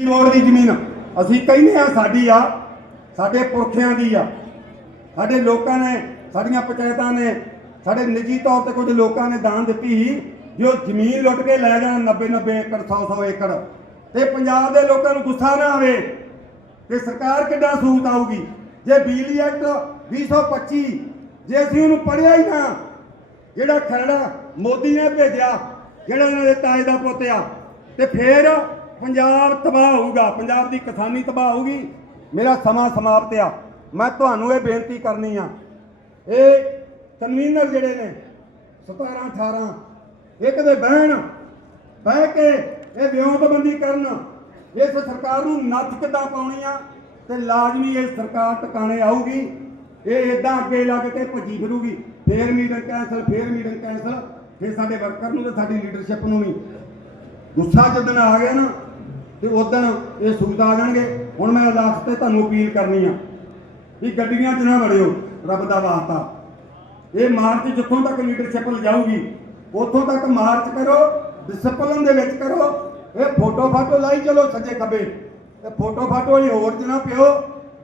ਲੋੜ ਦੀ ਜ਼ਮੀਨ? ਅਸੀਂ ਕਹਿੰਦੇ ਆ ਸਾਡੀ ਆ, ਸਾਡੇ ਪੁਰਖਿਆਂ ਦੀ ਆ। ਸਾਡੇ ਲੋਕਾਂ ਨੇ, ਸਾਡੀਆਂ ਪੰਚਾਇਤਾਂ ਨੇ, ਸਾਡੇ ਨਿੱਜੀ ਤੌਰ ਤੇ ਕੁਝ ਲੋਕਾਂ ਨੇ ਦਾਨ ਦਿੱਤੀ ਸੀ ਜੋ ਜ਼ਮੀਨ ਲੁੱਟ ਕੇ ਲੈ ਜਾਣ 90 90 ਏਕੜ 100 100 ਏਕੜ। ਤੇ ਪੰਜਾਬ ਦੇ ਲੋਕਾਂ ਨੂੰ ਗੁੱਸਾ ਨਾ ਆਵੇ ਤੇ ਸਰਕਾਰ ਕਿੱਦਾਂ ਸੂਤ ਆਊਗੀ। ਜੇ ਬਿਜਲੀ ਐਕਟ 225 ਜੇ ਅਸੀਂ ਉਹਨੂੰ ਪੜਿਆ ਹੀ ਨਾ, ਜਿਹੜਾ ਖਰੜਾ ਮੋਦੀ ਨੇ ਭੇਜਿਆ, ਜਿਹੜਾ ਇਹਨਾਂ ਦੇ ਤਾਏ ਦਾ ਪੁੱਤ ਆ, ਤੇ ਫੇਰ ਪੰਜਾਬ ਤਬਾਹ ਹੋਊਗਾ, ਪੰਜਾਬ ਦੀ ਕਿਸਾਨੀ ਤਬਾਹ ਹੋਊਗੀ। ਮੇਰਾ ਸਮਾਂ ਸਮਾਪਤ ਆ। ਮੈਂ ਤੁਹਾਨੂੰ ਇਹ ਬੇਨਤੀ ਕਰਨੀ ਆ। ਇਹ ਕਨਵੀਨਰ ਜਿਹੜੇ ਨੇ 17 18 ਇੱਕ ਦੇ ਬਹਿਣ, ਬਹਿ ਕੇ ਇਹ ਵਿਉਂਤਬੰਦੀ ਕਰਨ, ਇਸ ਸਰਕਾਰ ਨੂੰ ਨੱਥ ਕਿੱਦਾਂ ਪਾਉਣੀ ਆ ਤੇ ਲਾਜ਼ਮੀ ਇਹ ਸਰਕਾਰ ਟਿਕਾਣੇ ਆਊਗੀ, ਇਹ ਇਦਾਂ ਅੱਗੇ ਲੱਗ ਕੇ ਭੱਜੀ ਫਿਰੂਗੀ। ਫੇਰ ਮੀਟਿੰਗ ਕੈਂਸਲ ਫੇਰ ਮੀਟਿੰਗ ਕੈਂਸਲ ਫੇਰ ਸਾਡੇ ਵਰਕਰ ਨੂੰ ਤੇ ਸਾਡੀ ਲੀਡਰਸ਼ਿਪ ਨੂੰ ਵੀ। ਗੁੱਸਾ ਜਦੋਂ ਆ ਗਿਆ ਨਾ ਤੇ ਉਦੋਂ ਇਹ ਸੂਤ ਆ ਜਾਣਗੇ, ਹੁਣ ਮੈਂ ਲਾਸਟ ਤੇ ਤੁਹਾਨੂੰ ਅਪੀਲ ਕਰਨੀ ਆ ਵੀ ਗੱਡੀਆਂ 'ਚ ਨਾ ਵੜਿਓ, ਰੱਬ ਦਾ ਵਾਸਤਾ। ਇਹ ਮਾਰਚ ਜਿੱਥੋਂ ਤੱਕ ਲੀਡਰਸ਼ਿਪ ਲਿਜਾਊਗੀ, ਉੱਥੋਂ ਤੱਕ ਮਾਰਚ ਕਰੋ ਡਿਸਪਲਨ ਦੇ ਵਿੱਚ ਕਰੋ, ਇਹ ਫੋਟੋ ਫਾਟੋ ਲਾਈ ਚਲੋ ਸੱਜੇ ਖੱਬੇ। ਇਹ ਫੋਟੋ ਫਾਟੋ ਹੀ ਹੋਰ ਚ ਨਾ ਪਿਓ,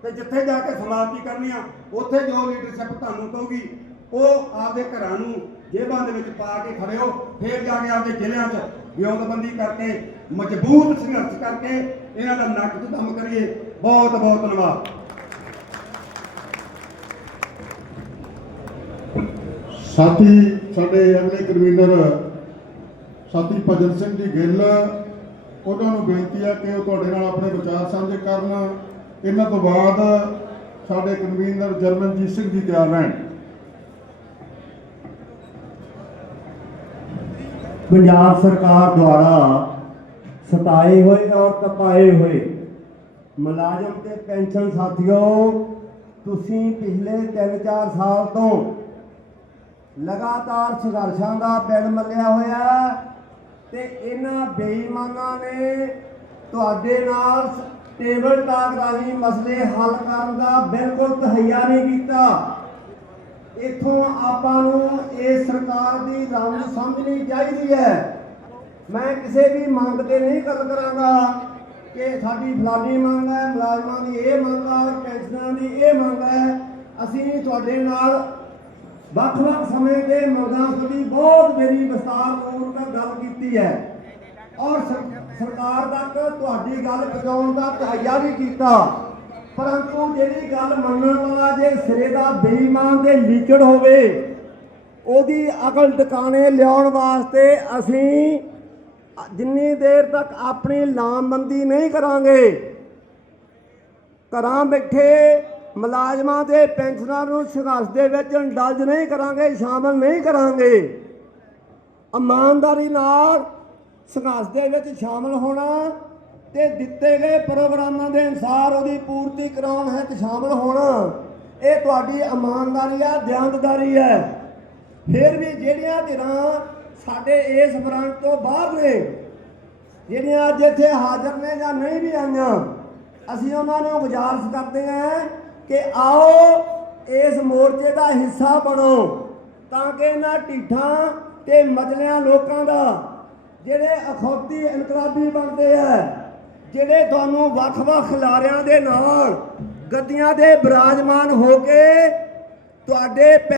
ਤੇ ਜਿੱਥੇ ਜਾ ਕੇ ਸਮਾਪਤੀ ਕਰਨੀ ਆ, ਉੱਥੇ ਜੋ ਲੀਡਰਸ਼ਿਪ ਤੁਹਾਨੂੰ ਕਹੂਗੀ, ਉਹ ਆਪਦੇ ਘਰਾਂ ਨੂੰ ਜੇਬਾਂ ਦੇ ਵਿੱਚ ਪਾ ਕੇ ਖੜਿਓ, ਫੇਰ ਜਾ ਕੇ ਆਪਦੇ ਜ਼ਿਲ੍ਹਿਆਂ 'ਚ ਵਿਉਂਤਬੰਦੀ ਕਰਕੇ, ਮਜ਼ਬੂਤ ਸੰਘਰਸ਼ ਕਰਕੇ ਇਹਨਾਂ ਦਾ ਨੱਕ 'ਚ ਦਮ ਕਰੀਏ। ਬਹੁਤ ਬਹੁਤ ਧੰਨਵਾਦ। ਸਾਥੀ, ਸਾਡੇ ਅਗਲੇ ਕਨਵੀਨਰ, ਸਾਥੀ ਭਜਨ ਸਿੰਘ ਜੀ ਗਿੱਲ, ਉਹਨਾਂ ਨੂੰ ਬੇਨਤੀ ਹੈ ਕਿ ਉਹ ਤੁਹਾਡੇ ਨਾਲ ਆਪਣੇ ਵਿਚਾਰ ਸਾਂਝੇ ਕਰਨ। ਇਹਨਾਂ ਤੋਂ ਬਾਅਦ ਸਾਡੇ ਕਨਵੀਨਰ ਜਰਮਨਜੀਤ ਸਿੰਘ ਜੀ ਤਿਆਰ ਰਹਿਣ। ਪੰਜਾਬ ਸਰਕਾਰ ਦੁਆਰਾ ਸਤਾਏ ਹੋਏ ਔਰ ਤਪਾਏ ਹੋਏ ਮੁਲਾਜ਼ਮ ਤੇ ਪੈਨਸ਼ਨ ਸਾਥੀਓ, ਤੁਸੀਂ ਪਿਛਲੇ 3-4 ਸਾਲ ਤੋਂ ਲਗਾਤਾਰ ਸੰਘਰਸ਼ਾਂ ਦਾ ਬਿਲ ਮੱਲਿਆ ਹੋਇਆ ਹੈ ਤੇ ਇਹਨਾਂ ਬੇਈਮਾਨਾਂ ਨੇ ਤੁਹਾਡੇ ਨਾਲ ਟੇਬਲ ਟਾਕ ਰਾਹੀਂ ਮਸਲੇ ਹੱਲ ਕਰਨ ਦਾ ਬਿਲਕੁਲ ਤਹਈਆ ਨਹੀਂ ਕੀਤਾ। ਇਥੋਂ ਆਪਾਂ ਨੂੰ ਇਹ ਸਰਕਾਰ ਦੀ ਰੰਗ ਸਮਝਣੀ ਚਾਹੀਦੀ ਹੈ। ਮੈਂ ਕਿਸੇ ਵੀ ਮੰਗ ਤੇ ਨਹੀਂ ਗੱਲ ਕਰਾਂਗਾ ਕਿ ਸਾਡੀ ਫਲਾਨੀ ਮੰਗ ਹੈ, ਮੁਲਾਜ਼ਮਾਂ ਦੀ ਇਹ ਮੰਗ ਹੈ, ਪੈਨਸ਼ਨਾਂ ਦੀ ਇਹ ਮੰਗ ਹੈ। ਅਸੀਂ ਤੁਹਾਡੇ ਨਾਲ ਵੱਖ-ਵੱਖ ਸਮੇਂ ਦੇ ਮੰਗਾਂ ਸੰਬੰਧੀ ਬਹੁਤ ਮੇਰੀ ਵਿਸਤਾਰਪੂਰਵਕ ਗੱਲ ਕੀਤੀ ਹੈ। ਔਰ ਸਰ- ਸਰਕਾਰ ਤੱਕ ਤੁਹਾਡੀ ਗੱਲ ਪਹੁੰਚਾਉਣ ਦਾ ਤਹਈਆ ਵੀ ਕੀਤਾ। ਪਰੰਤੂ ਜਿਹੜੀ ਗੱਲ ਮੰਨਣ ਵਾਲਾ ਜੇ ਸਿਰੇ ਦਾ ਬੇਈਮਾਨ ਤੇ ਲੀਚੜ ਹੋਵੇ, ਉਹਦੀ ਅਕਲ ਟਿਕਾਣੇ ਲਿਆਉਣ ਵਾਸਤੇ ਅਸੀਂ ਜਿੰਨੀ ਦੇਰ ਤੱਕ ਆਪਣੀ ਲਾਮਬੰਦੀ ਨਹੀਂ ਕਰਾਂਗੇ, ਘਰਾਂ ਬੈਠੇ ਮੁਲਾਜ਼ਮਾਂ ਦੇ ਪੈਨਸ਼ਨਰਾਂ ਨੂੰ ਸੰਘਰਸ਼ ਦੇ ਵਿੱਚ ਇੰਡਲਜ ਨਹੀਂ ਕਰਾਂਗੇ, ਸ਼ਾਮਲ ਨਹੀਂ ਕਰਾਂਗੇ, ਇਮਾਨਦਾਰੀ ਨਾਲ ਸੰਘਰਸ਼ ਦੇ ਵਿੱਚ ਸ਼ਾਮਲ ਹੋਣਾ ਤੇ ਦਿੱਤੇ ਗਏ ਪ੍ਰੋਗਰਾਮਾਂ ਦੇ ਅਨੁਸਾਰ ਉਹਦੀ ਪੂਰਤੀ ਕਰਾਉਣ ਹੈ ਤੇ ਸ਼ਾਮਲ ਹੋਣਾ। ਇਹ ਤੁਹਾਡੀ ਇਮਾਨਦਾਰੀ ਆ ਦਿਆਨਤਦਾਰੀ ਹੈ ਫਿਰ ਵੀ ਜਿਹੜੀਆਂ ਧਿਰਾਂ ਸਾਡੇ ਇਸ ਬ੍ਰਾਂਚ ਤੋਂ ਬਾਹਰ ਨੇ, ਜਿਹੜੀਆਂ ਅੱਜ ਇੱਥੇ ਹਾਜ਼ਰ ਨੇ ਜਾਂ ਨਹੀਂ ਵੀ ਆਈਆਂ, ਅਸੀਂ ਉਹਨਾਂ ਨੂੰ ਗੁਜ਼ਾਰਿਸ਼ ਕਰਦੇ ਹਾਂ ਕਿ ਆਓ, ਇਸ ਮੋਰਚੇ ਦਾ ਹਿੱਸਾ ਬਣੋ ਤਾਂ ਕਿ ਇਹਨਾਂ ਢੀਠਾਂ ਤੇ ਮਜਲਿਆਂ ਲੋਕਾਂ ਦਾ ਜਿਹੜੇ ਅਖੌਤੀ ਇਨਕਲਾਬੀ ਬਣਦੇ ਆ ਜਿਹੜੇ ਤੁਹਾਨੂੰ ਵੱਖ-ਵੱਖ ਲਾਰਿਆਂ ਦੇ ਨਾਲ ਗੱਦੀਆਂ ਦੇ ਬਿਰਾਜਮਾਨ ਹੋ ਕੇ ਤੁਹਾਡੇ